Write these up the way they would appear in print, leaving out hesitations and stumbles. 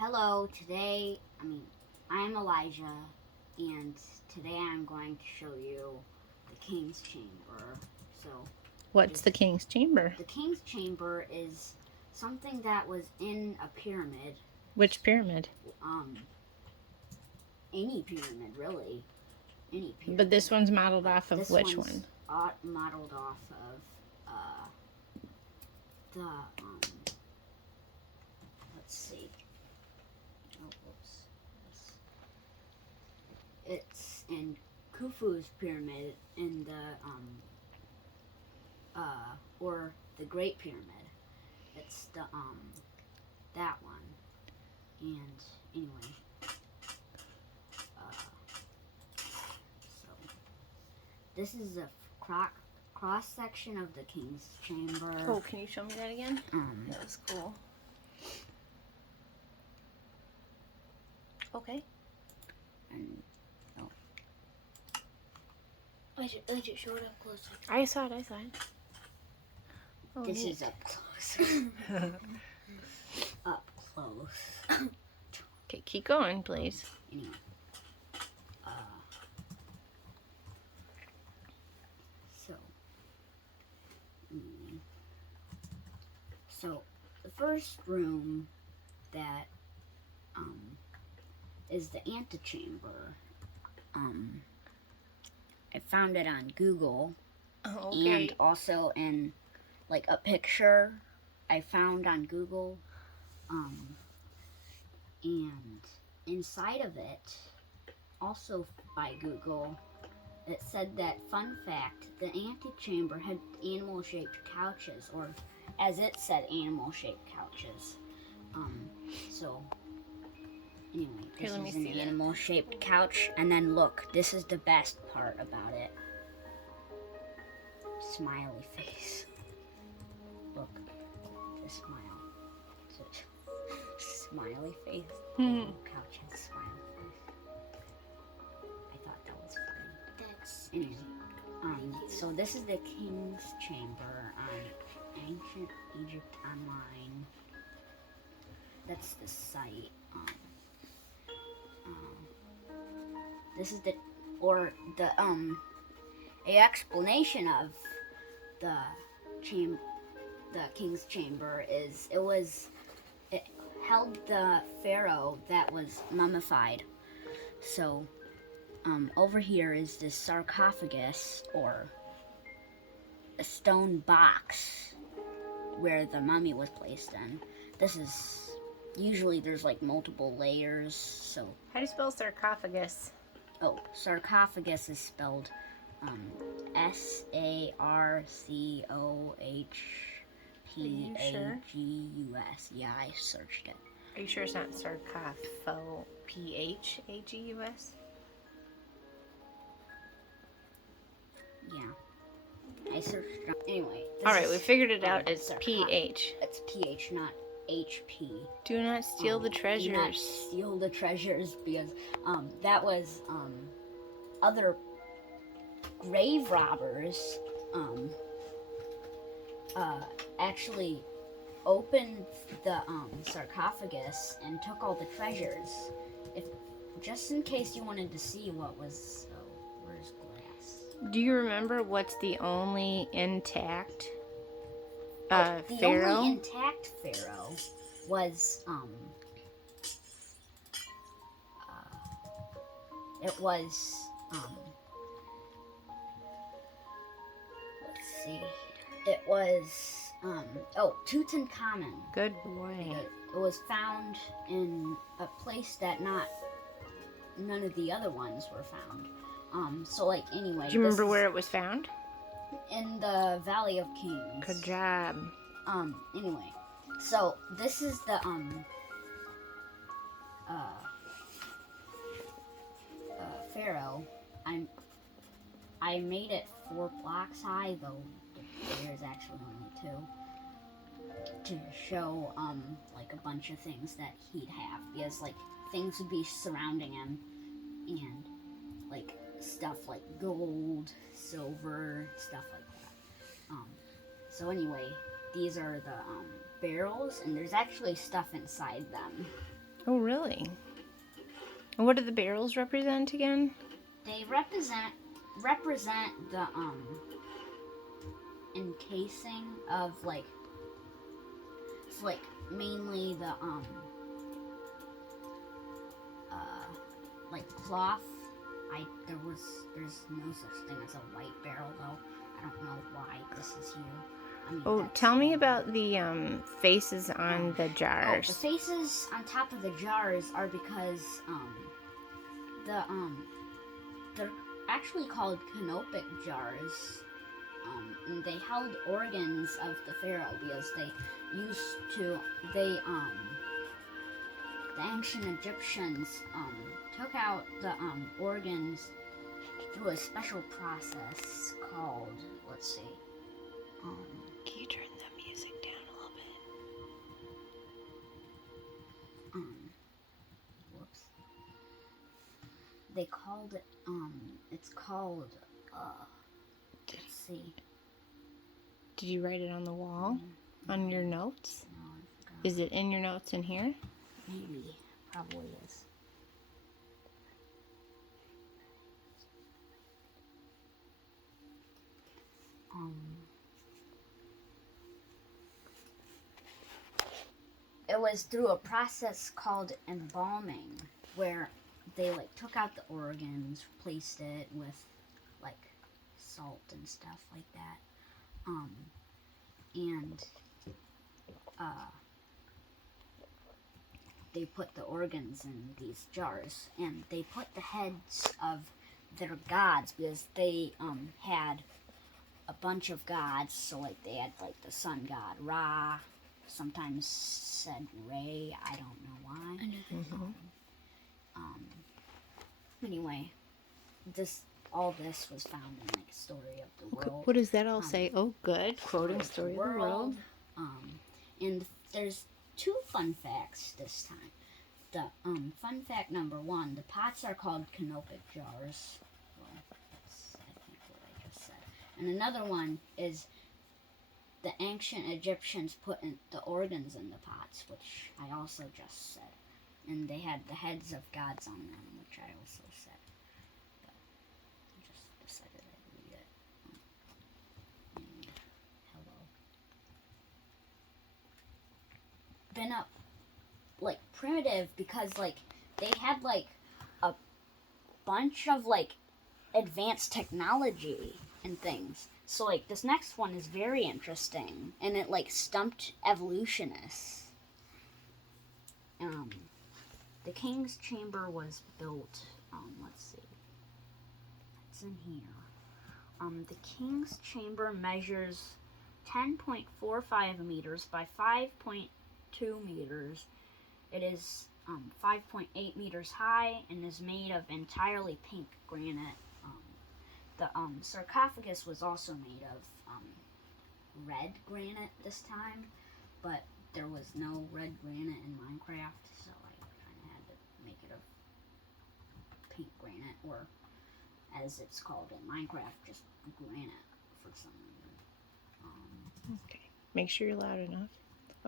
Hello, I'm Elijah, and today I'm going to show you the King's Chamber. So, What's the King's Chamber? the King's Chamber is something that was in a pyramid. Which pyramid? Any pyramid, really. Any pyramid. But this one's modeled off of which one? Modeled off of the, let's see. Oh, whoops. It's in Khufu's pyramid in the or the Great Pyramid. It's the that one. And anyway, so this is a cross section of the King's Chamber. Oh, can you show me that again? That was cool. Okay. And I should show it up closer. I saw it. Oh, this neat. is up close. Up close. Okay, keep going, please. Anyway. So the first room that is the antechamber. I found it on Google. Oh, okay. And also in like a picture I found on Google. And inside of it, also by Google, it said that, fun fact, the antechamber had animal-shaped couches, or as it said, animal-shaped couches. So, anyway, this Here, let me is an see that. animal-shaped couch, and then look, this is the best part about it. Smiley face. Look, the smile. Smiley face. Mhm. Couch has smiley face. I thought that was funny. That's Anyway, so this is the King's Chamber on Ancient Egypt Online. That's the site. This is a explanation of the King's Chamber is it held the pharaoh that was mummified. So over here is this sarcophagus, or a stone box where the mummy was placed in. This is usually there's like multiple layers. So How do you spell sarcophagus? sarcophagus is spelled Sarcophagus. Yeah, I searched it. Are you sure it's not sarcopho? Phagus? Yeah, I searched it. Anyway. All right, we figured it out. It's sarcophagus. PH. It's PH, not HP. Do not steal the treasures. Do not steal the treasures, because that was other grave robbers actually opened the sarcophagus and took all the treasures. Just in case you wanted to see what was. Where's glass? Do you remember what's the only intact The pharaoh? only intact pharaoh was it was let's see, it was Tutankhamun. Good boy. It was found in a place that none of the other ones were found. So like anyway. Do you remember where it was found? In the Valley of Kings. Good job. Anyway, so this is the pharaoh. I made it 4 blocks high, though there's actually only 2, to show like a bunch of things that he'd have, because like things would be surrounding him, and like stuff like gold, silver, stuff like that. So anyway, these are the barrels, and there's actually stuff inside them. Oh, really? And what do the barrels represent again? They represent the encasing of like it's like mainly the like cloth. There's no such thing as a white barrel though. I don't know why this is here. I mean, Oh, that's tell me here. about the faces on the Oh, the jars. faces on top of the jars are because they're actually called canopic jars. And they held organs of the pharaoh because the ancient Egyptians took out the organs through a special process called, let's see, Can you turn the music down a little bit? whoops. They called it, it's called, let's see. Did you write it on the wall? On your notes? No, I forgot. Is it in your notes in here? Maybe, probably is. It was through a process called embalming, where they like took out the organs, replaced it with like salt and stuff like that, and they put the organs in these jars, and they put the heads of their gods because they had a bunch of gods. So like they had like the sun god Ra, sometimes said Ray. I don't know why. I know that. Anyway, all this was found in like Story of the World. What does that all say? Oh, good. Quoting Story of the World. And there's 2 fun facts this time. The fun fact number 1: the pots are called canopic jars. Well, that's I think what I just said. And another one is the ancient Egyptians put the organs in the pots, which I also just said. And they had the heads of gods on them, which I also said. But I just decided I'd read it. Hello. Been up like primitive because like they had like a bunch of like advanced technology and things. So like this next one is very interesting, and it like stumped evolutionists. The king's chamber was built. Let's see. It's in here. The king's chamber measures 10.45 meters by 5.2 meters. It is 5.8 meters high and is made of entirely pink granite. The sarcophagus was also made of red granite this time, but there was no red granite in Minecraft, so I kind of had to make it of pink granite, or as it's called in Minecraft, just granite for some reason. Okay. Make sure you're loud enough.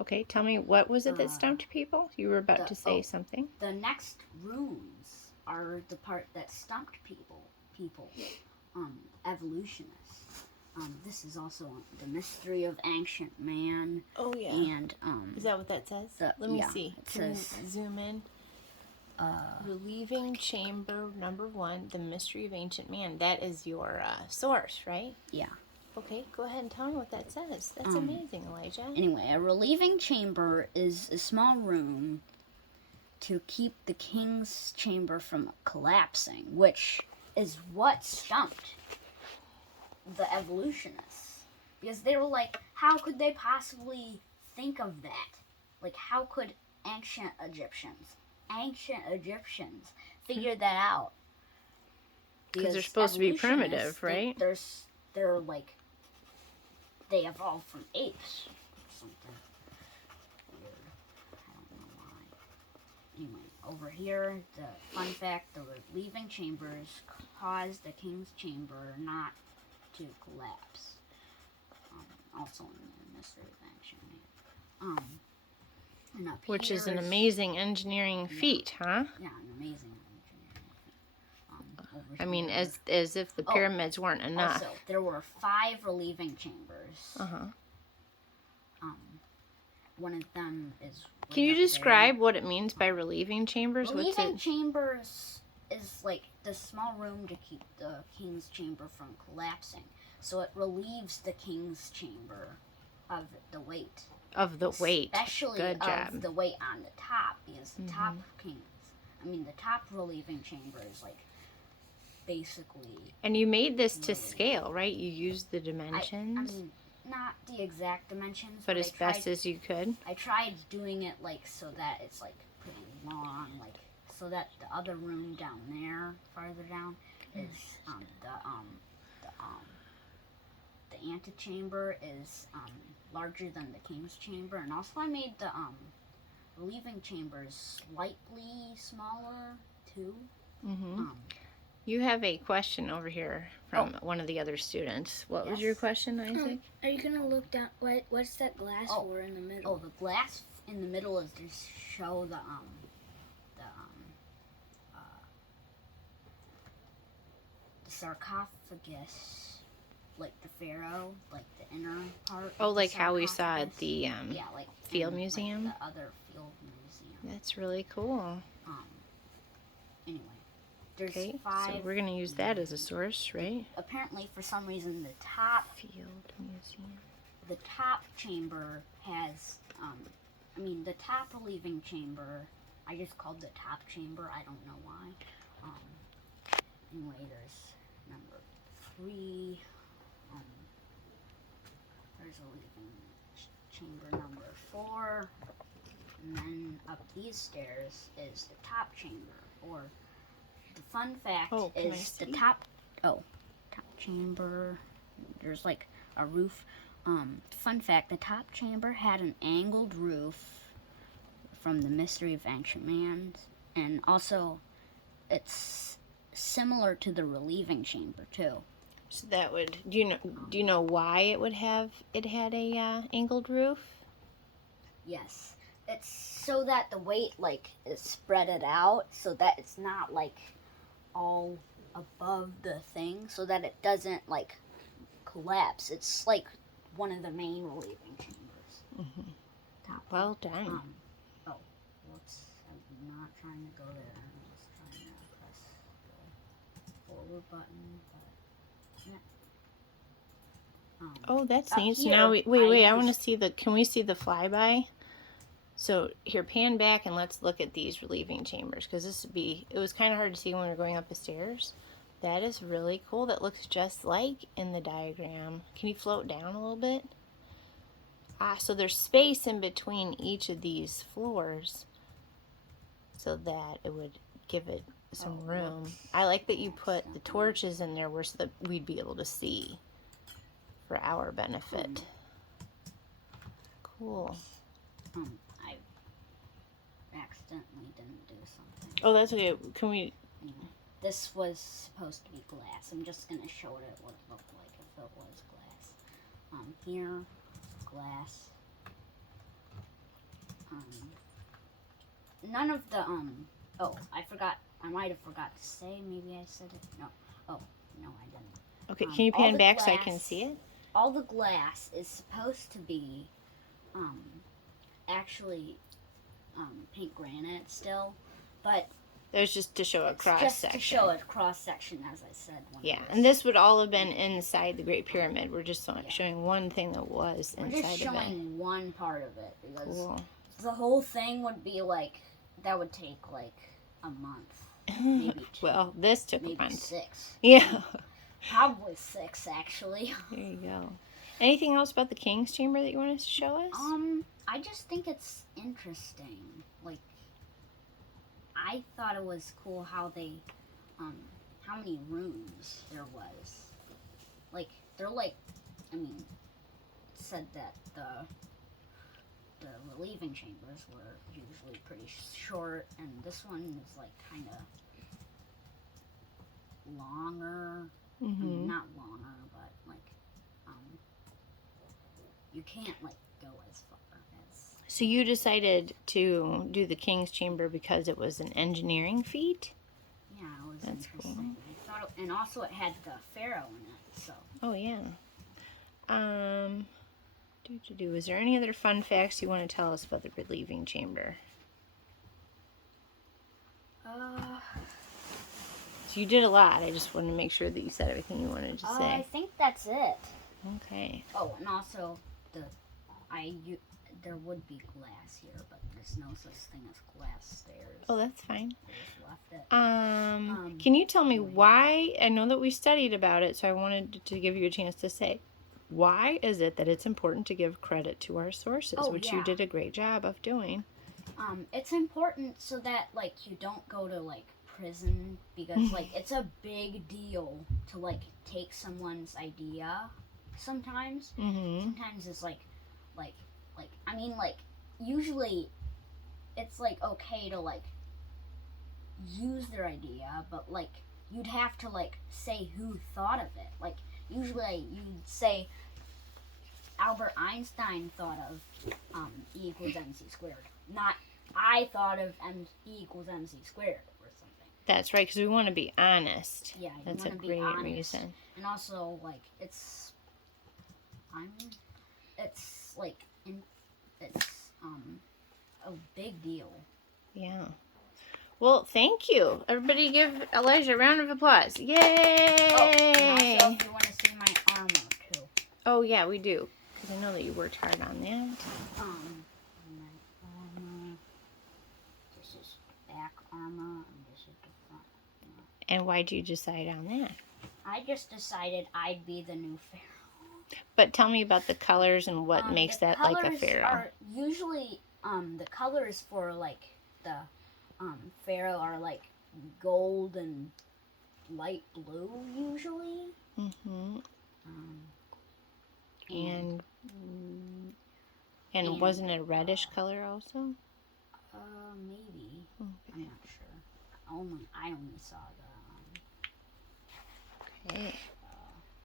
Okay, tell me, what was it that stumped people? You were about to say something. The next runes are the part that stumped people. Evolutionists. This is also the mystery of ancient man. Oh, yeah. And Is that what that says? Let me see. It Can says you zoom in? Relieving Chamber number 1, The Mystery of Ancient Man. That is your source, right? yeah. Okay, go ahead and tell me what that says. That's amazing, Elijah. Anyway, a relieving chamber is a small room to keep the king's chamber from collapsing, which is what stumped the evolutionists. Because they were like, how could they possibly think of that? Like, how could ancient Egyptians figure that out? Because they're supposed to be primitive, right? They're like, they evolved from apes or something weird. I don't know why. Anyway, over here, the fun fact, the relieving chambers caused the king's chamber not to collapse. Also in the mystery of ancient man. And up Which is an here's- amazing engineering feat, huh? Yeah, an amazing engineering feat. Over I mean, here- as if the Oh, pyramids weren't enough. Also, there were 5 relieving chambers. Uh-huh. One of them is. Can right you up there. describe what it means by relieving chambers? What's Relieving it? chambers is like the small room to keep the king's chamber from collapsing. So it relieves the king's chamber of the weight. Of the weight. Especially Good of job. the weight on the top, because the top the top relieving chamber is like basically. And you made this to Really. scale, right? You used the I dimensions, mean, not the exact dimensions, but as I tried, best as you could. I tried doing it like so that it's like pretty long, like so that the other room down there, farther down, is the antechamber is larger than the king's chamber, and also I made the relieving chambers slightly smaller too. Mm-hmm. You have a question over here from one of the other students. What was your Yes. question, Isaac? Are you gonna look down? What's that glass Oh. for in the middle? Oh, the glass in the middle is to show the sarcophagus, like the pharaoh, like the inner part. Oh, of the like how we saw at sarcophagus. the yeah, like field in, museum? like, the other field museum. That's really cool. Anyway, there's Okay, 5. so we're gonna use that as a source, right? Apparently, for some reason, the top Field museum. chamber has, the top relieving chamber, I just called the top chamber, I don't know why. Anyway, there's number 3, there's relieving chamber number 4, and then up these stairs is the top chamber, or the fun fact Oh, can I is the see? top chamber, there's like a roof. Fun fact, the top chamber had an angled roof from the Mystery of Ancient Man, and also it's similar to the relieving chamber too. So that would. Do you know why it had a angled roof? Yes, it's so that the weight is spread it out, so that it's not all above the thing, so that it doesn't collapse. It's like one of the main relieving chambers. Top. Well done. Whoops! I'm not trying to go there. I'm just trying to press the forward button. But yeah. Oh, that's up neat. So here, now wait. I want to used- see the. Can we see the flyby? So here, pan back and let's look at these relieving chambers because it was kind of hard to see when we were going up the stairs. That is really cool. That looks just like in the diagram. Can you float down a little bit? So there's space in between each of these floors so that it would give it some room. whoops. I like that you put the torches in there so that we'd be able to see for our benefit. Cool. I accidentally didn't do something. Oh, that's okay. Can we... This was supposed to be glass. I'm just gonna show it what it looked like if it was glass. Here, glass. None of the Oh, I forgot. I might have forgot to say. Maybe I said it. No. Oh, no, I didn't. Okay, can you all pan the back so I can glass- see it? All the glass is supposed to be, actually, pink granite still, but That was just to show a it's cross just section. to show a cross section, as I said. When Yeah, it was- and this would all have been inside the Great Pyramid. We're just showing one thing that was We're inside just of it. showing one part of it because Cool. the whole thing would be that would take a month, maybe 2, Well, this took maybe a month. 6, Yeah. probably 6 actually. There you go. Anything else about the King's Chamber that you wanted to show us? I just think it's interesting. I thought it was cool how they, how many rooms there was. They're it said that the relieving chambers were usually pretty short, and this one is kind of longer. I mean, Mm-hmm. not longer, but you can't go as far as. So you decided to do the King's Chamber because it was an engineering feat? Yeah, it was That's interesting. I thought, and also it had the pharaoh in it. So Oh yeah. Is there any other fun facts you want to tell us about the relieving chamber? So you did a lot. I just wanted to make sure that you said everything you wanted to I say. think that's it. Okay. Oh, and also there would be glass here, but there's no such thing as glass stairs. Oh, that's fine. I just left it. Can you tell me why? I know that we studied about it, so I wanted to give you a chance to say, why is it that it's important to give credit to our sources, Oh, which you yeah. did a great job of doing? It's important so that like you don't go to like prison because like it's a big deal to like take someone's idea. Sometimes it's like I mean like usually it's like okay to like use their idea, but like you'd have to like say who thought of it. Like usually you'd say Albert Einstein thought of E equals mc squared, not I thought of E equals mc squared or something. That's right, because we want to be honest. Yeah, you That's a want to be great honest. reason. And also like it's a big deal. Yeah. Well, thank you. Everybody give Elijah a round of applause. Yay! Oh, and also if you want to see my armor too. Oh, yeah, we do. Because I know that you worked hard on that. My armor. This is back armor, and this is the front. And why'd you decide on that? I just decided I'd be the new pharaoh. But tell me about the colors and what makes that like a pharaoh. Are usually the colors for like the pharaoh are like gold and light blue usually. And wasn't it a reddish color also? Maybe. Okay. I'm not sure. I only saw the Okay.